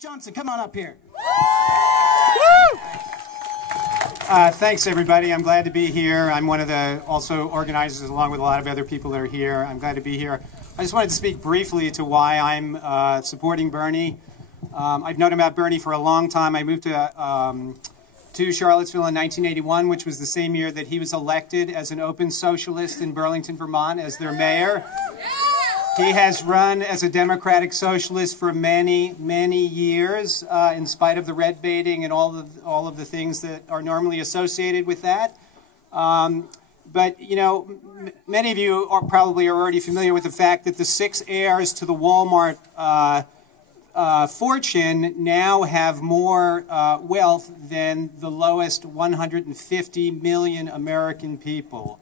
Johnson, come on up here. Thanks, everybody. I'm glad to be here. I'm one of the also organizers, along with a lot of other people that are here. I'm glad to be here. I just wanted to speak briefly to why I'm supporting Bernie. I've known about Bernie for a long time. I moved to Charlottesville in 1981, which was the same year that he was elected as an open socialist in Burlington, Vermont, as their mayor. He has run as a democratic socialist for many, many years, in spite of the red baiting and all of the things that are normally associated with that. But, you know, many of you are probably already familiar with the fact that the 6 heirs to the Walmart fortune now have more wealth than the lowest 150 million American people.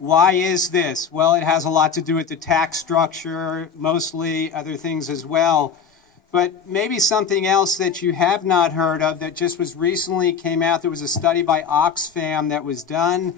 Why is this? Well, it has a lot to do with the tax structure, mostly other things as well. But maybe something else that you have not heard of that just was recently came out. There was a study by Oxfam that was done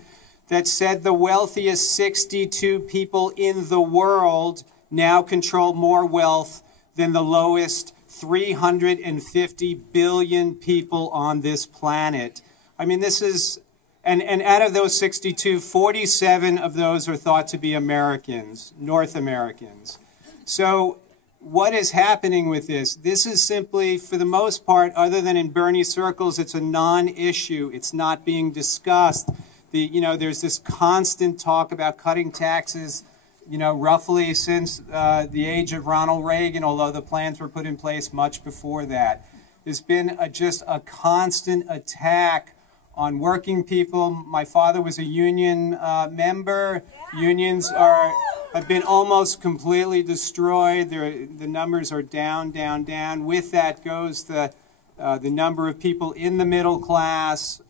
that said the wealthiest 62 people in the world now control more wealth than the lowest 350 billion people on this planet. I mean, this is... And out of those 62, 47 of those are thought to be Americans, North Americans. So what is happening with this? This is simply, for the most part, other than in Bernie circles, it's a non-issue. It's not being discussed. There's this constant talk about cutting taxes, roughly since the age of Ronald Reagan, although the plans were put in place much before that. There's been just a constant attack on working people. My father was a union member. Unions have been almost completely destroyed. The numbers are down, down, down. With that goes the number of people in the middle class.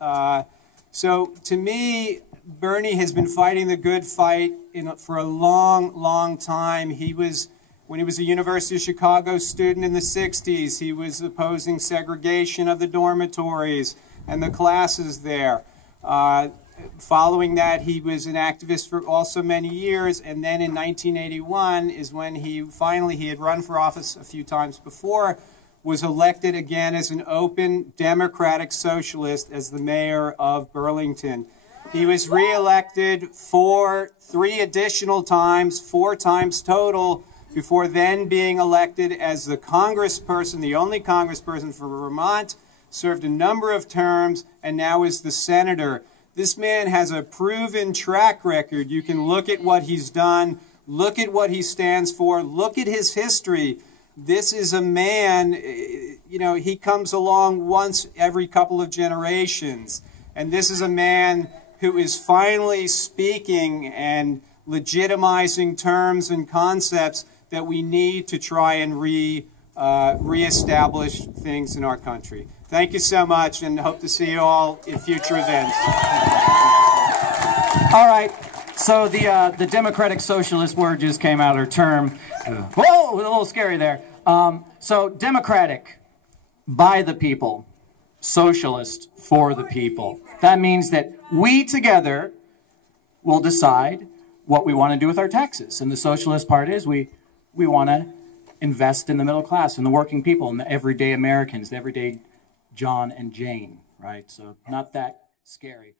So to me, Bernie has been fighting the good fight for a long, long time. When he was a University of Chicago student in the 60s, he was opposing segregation of the dormitories and the classes there. Following that, he was an activist for also many years, and then in 1981 is when he had run for office a few times before, was elected again as an open democratic socialist as the mayor of Burlington. He was reelected for 3 additional times, 4 times total, before then being elected as the congressperson, the only congressperson for Vermont, served a number of terms, and now is the senator. This man has a proven track record. You can look at what he's done, look at what he stands for, look at his history. This is a man, he comes along once every couple of generations. And this is a man who is finally speaking and legitimizing terms and concepts that we need to try and reestablish things in our country. Thank you so much, and hope to see you all in future events. All right, so the Democratic Socialist word just came out, or term. Whoa, a little scary there. So Democratic, by the people, Socialist, for the people. That means that we together will decide what we want to do with our taxes. And the Socialist part is we want to invest in the middle class and the working people and the everyday Americans, the everyday John and Jane, right? So not that scary.